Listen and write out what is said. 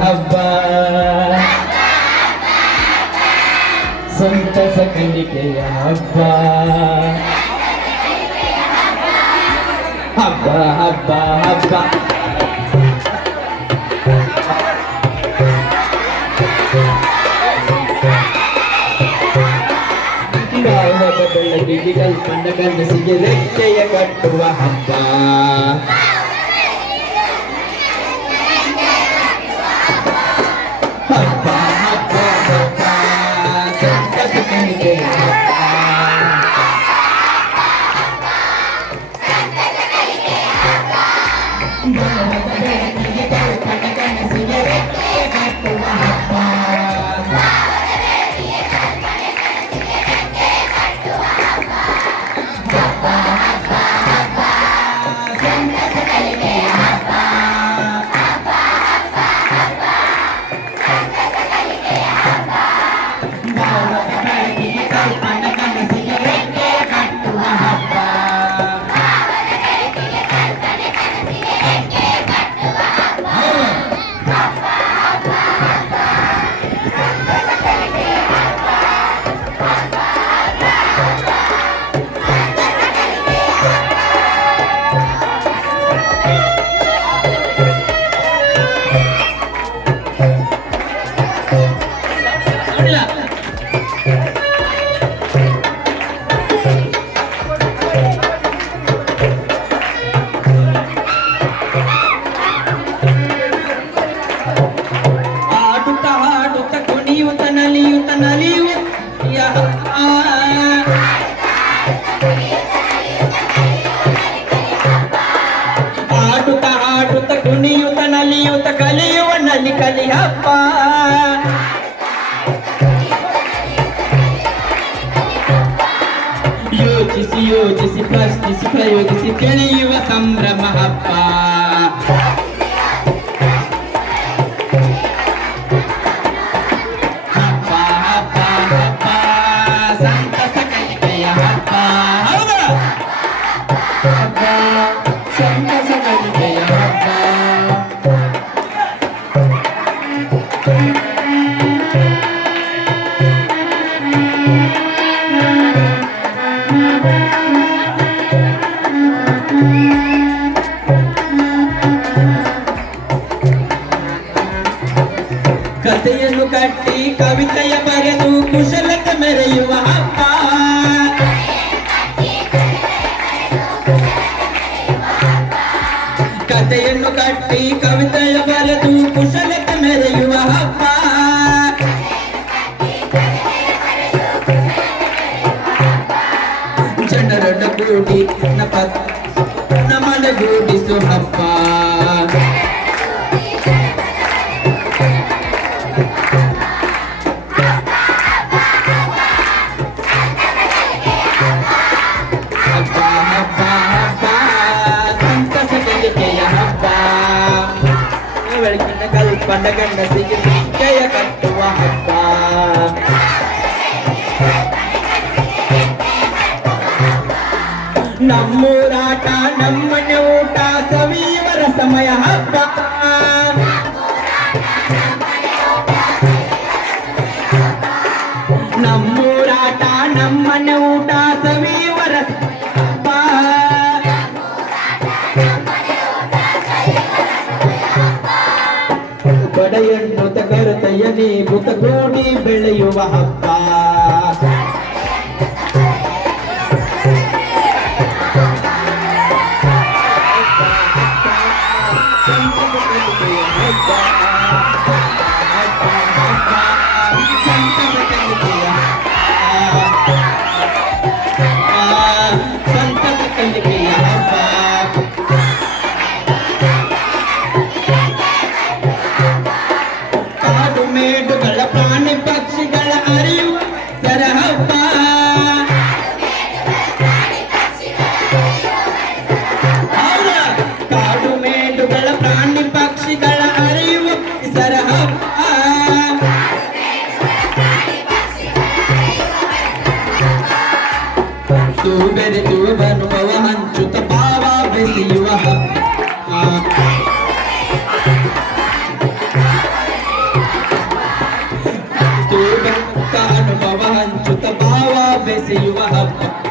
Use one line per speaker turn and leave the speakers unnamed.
ಹಬ್ಬ ಸಂತಸ ಕಲಿಕೆಯ ಹಬ್ಬ ಹಬ್ಬ ಹಬ್ಬ ಹಬ್ಬ ಹಬ್ಬ ಬೆಳಗಿಗೆ ಕಲ್ಪಂಡ ಕನಸಿಗೆ ರೆಕ್ಕೆಯ ಕಟ್ಟುವ ಹಬ್ಬ ಹಬ್ಬ Send ಕುಣಿಯುತ್ತ ನಲಿಯುತ್ತ ಕಲಿಯುವ ನಲಿ ಕಲಿಯಪ್ಪ. ಯೋಚಿಸಿ ಯೋಚಿಸಿ ಪ್ರಶ್ನಿಸಿ ಪ್ರಯೋಗಿಸಿ ತಿಳಿಯುವ ಸಂಭ್ರಮ ಅಪ್ಪ ಕಥೆಯನ್ನು ಕಟ್ಟಿ ಕವಿತೆಯ ಬರೆದು ಕುಶಲತೆ ಮೆರೆಯುವ ಹಬ್ಬ ಕಥೆಯನ್ನು ಕಟ್ಟಿ ಕವಿತೆಯ ಬರೆದು ಜನರೊಡಗೂಡಿ ನಪ ನಮನಗೂಡಿಸು ಹಬ್ಬ ಹಬ್ಬ ಹಬ್ಬ ಹಬ್ಬ ಸಂತಸ ಕಲಿಕೆಯ ಹಬ್ಬ ಬೆಳಕಿನ ಕಲ್ಪನ ಗಂಡಸಿಗೆ ಸಿಕ್ಕಯ ಕಟ್ಟುವ ಹಬ್ಬ ನಮ್ಮೂರಾಟ, ನಮ್ಮನೆ ಊಟ ಸವಿಯವರ ಸಮಯ ಹಬ್ಬ. ನಮ್ಮೂರಾಟ, ನಮ್ಮನೆ ಊಟ ಸವಿಯವರ ಹಬ್ಬ. ಕೊಡೆಯನ್ನು ತಗರತೆಯ ನೀ ಬೆಳೆಯುವ ಹಬ್ಬ. ಜಂತುಗಳ ಪ್ರಾಣಿ ಪಕ್ಷಿಗಳ ಅರಿವು ಸರಹ ತೂ ಬೆರೆತು ಬನ್ನುವ ಹಂಚುತ ಪಾವ ಬೆಳೆಯುವ ತೂ ಬೆರೆತ ಅನುಭವ ಹಂಚುತ ಪಾವ ಬೆಸೆಯುವ ಹಬ್ಬ